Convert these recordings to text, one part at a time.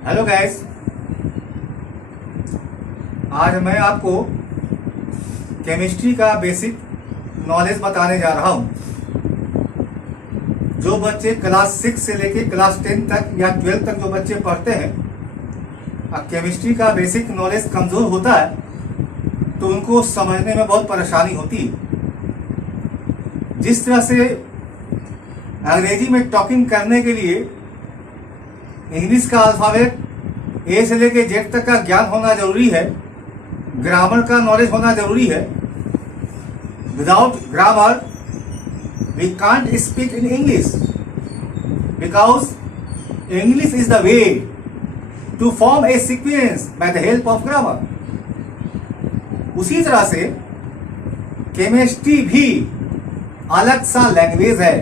Hello guys. आज मैं आपको केमिस्ट्री का बेसिक नॉलेज बताने जा रहा हूं। जो बच्चे क्लास 6 से लेके क्लास 10 तक या 12 तक जो बच्चे पढ़ते हैं, केमिस्ट्री का बेसिक नॉलेज कमजोर होता है तो उनको समझने में बहुत परेशानी होती है। जिस तरह से अंग्रेजी में टॉकिंग करने के लिए इंग्लिश का अल्फाबेट ए से लेके जेड तक का ज्ञान होना जरूरी है, ग्रामर का नॉलेज होना जरूरी है। Without grammar we can't speak in English because English is the way to form a sequence by the help of grammar. उसी तरह से केमिस्ट्री भी अलग सा लैंग्वेज है।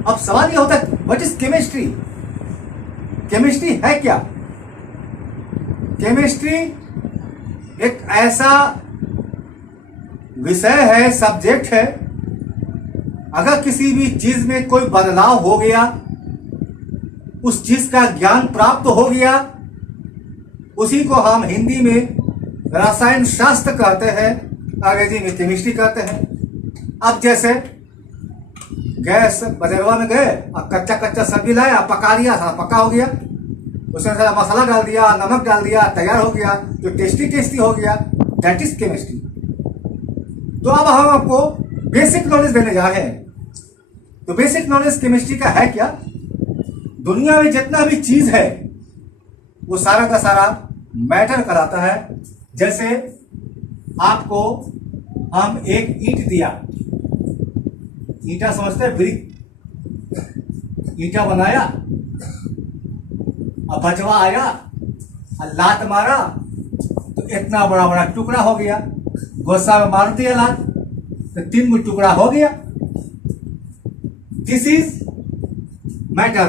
अब सवाल यह होता है, व्हाट इज केमिस्ट्री? केमिस्ट्री है क्या? केमिस्ट्री एक ऐसा विषय है, सब्जेक्ट है। अगर किसी भी चीज में कोई बदलाव हो गया, उस चीज का ज्ञान प्राप्त हो गया, उसी को हम हिंदी में रसायन शास्त्र कहते हैं, अंग्रेजी में केमिस्ट्री कहते हैं। अब जैसे गैस बजरवा में गए और कच्चा कच्चा सब्जी लाया, पका लिया, सारा पका हो गया, उसमें सारा मसाला डाल दिया, नमक डाल दिया, तैयार हो गया, जो टेस्टी हो गया। That is chemistry. तो अब हम आपको बेसिक नॉलेज देने जा रहे हैं। तो बेसिक नॉलेज केमिस्ट्री का है क्या? दुनिया में जितना भी चीज है वो सारा का सारा मैटर कराता है। जैसे आपको हम एक ईंट दिया, ईंटा समझते हैं, ब्रिक, ईंटा बनाया और बचवा आया और लात मारा तो इतना बड़ा बड़ा टुकड़ा हो गया। गोसा में मार दिया लात तो 3 टुकड़ा हो गया। This is matter.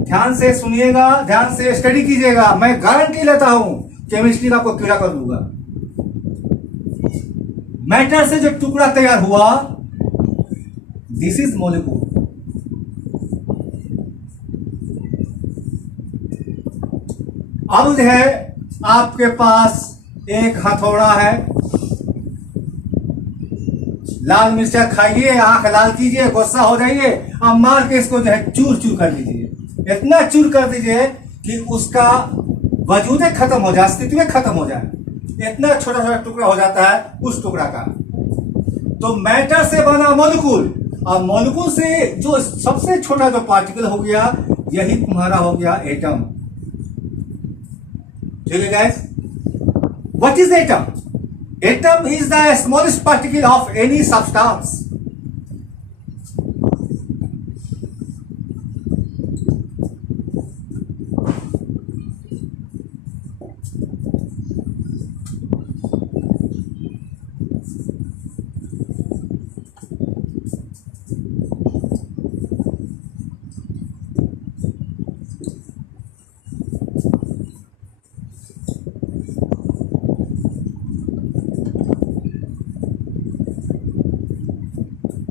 ध्यान से सुनिएगा, ध्यान से स्टडी कीजिएगा। मैं गारंटी लेता हूं केमिस्ट्री का आपको कीड़ा कर दूंगा। मैटर से जो टुकड़ा तैयार हुआ, दिस इज मॉलिक्यूल। अब जो है आपके पास एक हथौड़ा है, लाल मिर्चा खाइए, आंख लाल कीजिए, गुस्सा हो जाइए और मार के इसको जो है चूर चूर कर दीजिए। इतना चूर कर दीजिए कि उसका वजूद खत्म हो जाए, अस्तित्व खत्म हो जाए। इतना छोटा छोटा टुकड़ा हो जाता है उस टुकड़ा का। तो मैटर से बना मॉलिक्यूल, और मॉलिक्यूल से जो सबसे छोटा जो पार्टिकल हो गया, यही तुम्हारा हो गया एटम। ठीक है guys? What is atom? Atom is the smallest particle of any substance.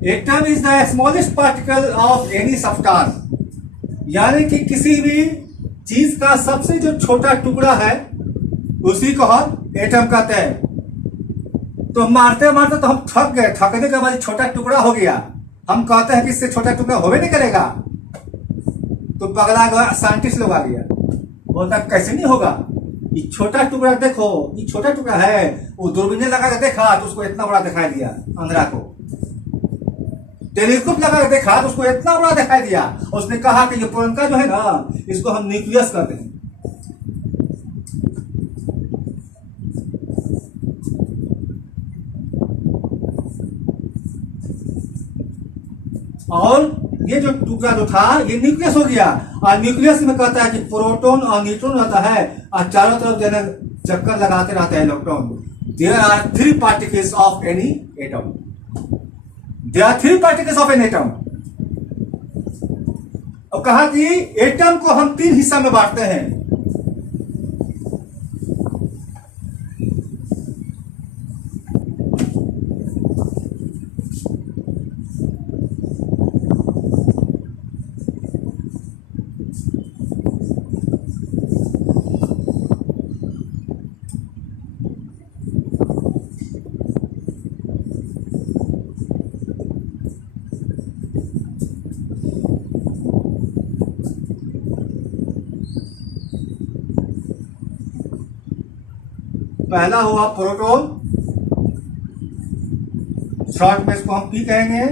Atom is the smallest particle of any substance. यानी कि किसी भी चीज का सबसे जो छोटा टुकड़ा है उसी को हम एटम कहते हैं। तो मारते मारते तो हम थक गए, थकने के बाद छोटा टुकड़ा हो गया। हम कहते हैं कि इससे छोटा टुकड़ा होवे नहीं करेगा। तो पगला गया, साइंटिस्ट लोग आ गया, बोलता कैसे नहीं होगा, ये छोटा टुकड़ा देखो, ये छोटा टुकड़ा है। वो दूरबीन लगा के देखा तो उसको इतना बड़ा दिखाई दिया अंधेरा को। टेलीस्कोप लगा के देखा तो उसको इतना बड़ा दिखाई दिया। उसने कहा कि ये पुरनका जो है ना, इसको हम न्यूक्लियस कहते हैं। और ये जो टुकड़ा जो था ये न्यूक्लियस हो गया। और न्यूक्लियस में कहता है कि प्रोटॉन और न्यूट्रॉन रहता है और चारों तरफ जो है चक्कर लगाते रहते हैं electron. There are 3 particles of any atom. There are 3 particles of an atom। और कहा कि एटम को हम 3 हिस्सा में बांटते हैं। पहला हुआ प्रोटॉन, शॉर्ट में इसको हम पी कहेंगे।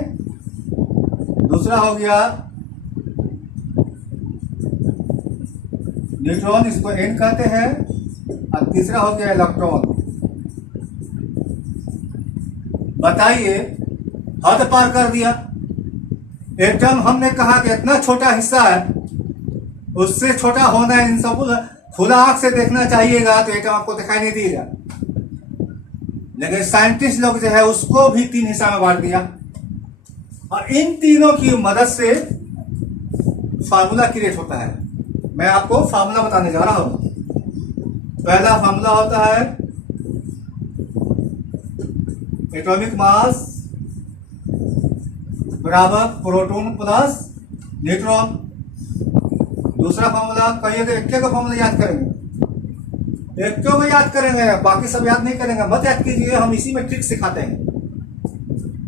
दूसरा हो गया न्यूट्रॉन, इसको एन कहते हैं। और तीसरा हो गया इलेक्ट्रॉन। बताइए, हद पार कर दिया। एटम हमने कहा कि इतना छोटा हिस्सा है, उससे छोटा होना है। इन सब खुला आंख से देखना चाहिएगा तो एटम आपको दिखाई नहीं देगा, लेकिन साइंटिस्ट लोग जो है उसको भी 3 हिस्सा में बांट दिया। और इन तीनों की मदद से फार्मूला क्रिएट होता है। मैं आपको फार्मूला बताने जा रहा हूं। पहला फार्मूला होता है एटॉमिक मास बराबर प्रोटॉन प्लस न्यूट्रॉन। दूसरा फार्मूला कहिए, एक का फार्मूला याद करेंगे, एक को याद करेंगे, बाकी सब याद नहीं करेंगे। मत याद कीजिए, हम इसी में ट्रिक सिखाते हैं।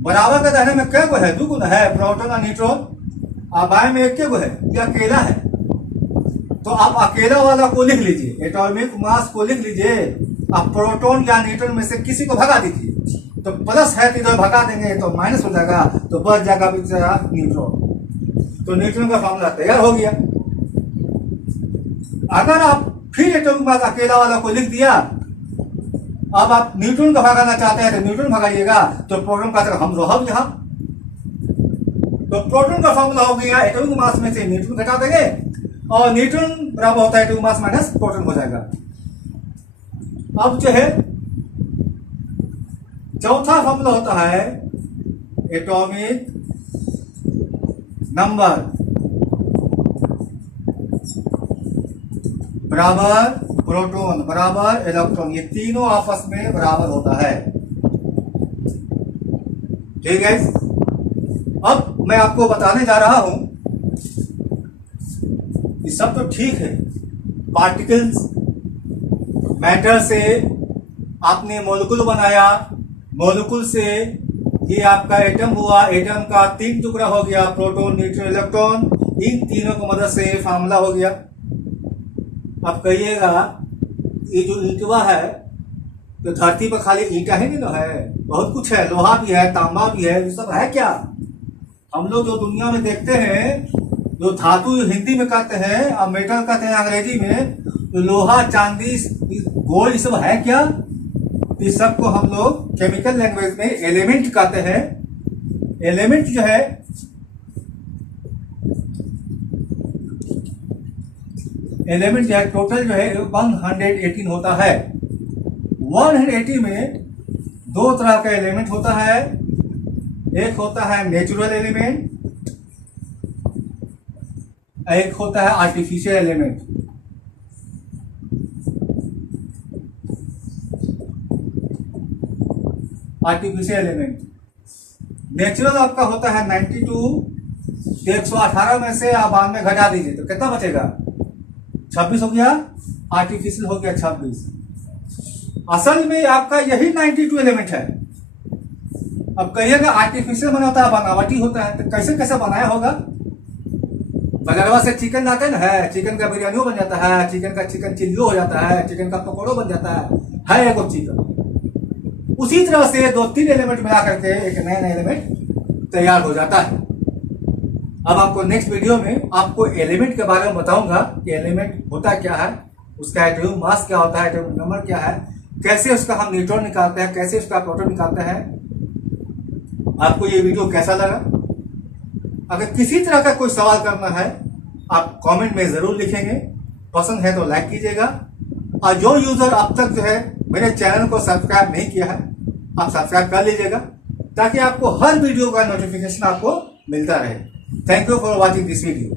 बराबर का दाहिने में क्या गो है? 2 गुना है, प्रोटॉन और न्यूट्रॉन। और बाएं में एक के गो है, ये अकेला है। तो आप अकेला वाला को लिख लीजिए, एटॉमिक मास को लिख लीजिए। आप प्रोटॉन या न्यूट्रॉन में से किसी को भगा दीजिए, तो प्लस है तो इधर भगा देंगे तो माइनस हो जाएगा, तो बच जाएगा न्यूट्रॉन। तो न्यूट्रॉन का फॉर्मूला तैयार हो गया। अगर आप फिर एटॉमिक मास अकेला वाला को लिख दिया, अब आप न्यूट्रॉन को भगाना चाहते हैं तो न्यूट्रॉन भगाइएगा, तो प्रोटॉन का हम रहो यहां। तो प्रोटॉन का फॉर्मूला हो गया, एटॉमिक मास में से न्यूट्रॉन घटा देंगे और न्यूट्रॉन बराबर होता है एटॉमिक मास माइनस प्रोटॉन हो जाएगा। अब जो है चौथा फॉर्मूला होता है एटॉमिक नंबर बराबर प्रोटॉन बराबर इलेक्ट्रॉन। ये तीनों आपस में बराबर होता है। ठीक है, अब मैं आपको बताने जा रहा हूं कि सब तो ठीक है, पार्टिकल्स मैटर से आपने मॉलिक्यूल बनाया, मॉलिक्यूल से ये आपका एटम हुआ, एटम का 3 टुकड़ा हो गया, प्रोटॉन न्यूट्रॉन इलेक्ट्रॉन। इन तीनों की मदद से फार्मूला हो गया। अब कहिएगा ये जो ईंटवा है, तो धरती पर खाली ईंटा ही नहीं है, बहुत कुछ है, लोहा भी है, तांबा भी है, ये सब है क्या? हम लोग जो दुनिया में देखते हैं, जो धातु हिंदी में कहते हैं और मेटल कहते हैं अंग्रेजी में, तो लोहा, चांदी, गोल्ड, ये सब है क्या? इस सब को हम लोग केमिकल लैंग्वेज में एलिमेंट कहते हैं। एलिमेंट जो है टोटल जो है 118 होता है। 180 में 2 तरह का एलिमेंट होता है। एक होता है नेचुरल एलिमेंट, एक होता है artificial element. Artificial element natural आपका होता है 92, 118 में से आप बाद में घटा दीजिए तो कितना बचेगा? 26 हो गया। आर्टिफिशियल हो गया 26। असल में आपका यही 92 एलिमेंट है। अब कहिएगा आर्टिफिशियल बना होता है, बनावटी होता है, तो कैसे कैसे बनाया होगा? बगरवा से चिकन लाते हैं ना, चिकन का बिरयानी बन जाता है, चिकन का चिकन चिल्ली हो जाता है, चिकन का पकौड़ा बन जाता है एक चिकन। उसी तरह से 2-3 एलिमेंट मिला करके एक नया एलिमेंट तैयार हो जाता है। अब आपको नेक्स्ट वीडियो में आपको एलिमेंट के बारे में बताऊंगा कि एलिमेंट होता क्या है, उसका एटॉमिक मास क्या होता है, एटॉमिक नंबर क्या है, कैसे उसका हम न्यूट्रॉन निकालते हैं, कैसे उसका प्रोटॉन निकालते हैं। आपको ये वीडियो कैसा लगा? अगर किसी तरह का कोई सवाल करना है आप कमेंट में जरूर लिखेंगे। पसंद है तो लाइक कीजिएगा। और जो यूजर अब तक जो है मेरे चैनल को सब्सक्राइब नहीं किया है, आप सब्सक्राइब कर लीजिएगा ताकि आपको हर वीडियो का नोटिफिकेशन आपको मिलता रहे। Thank you for watching this video.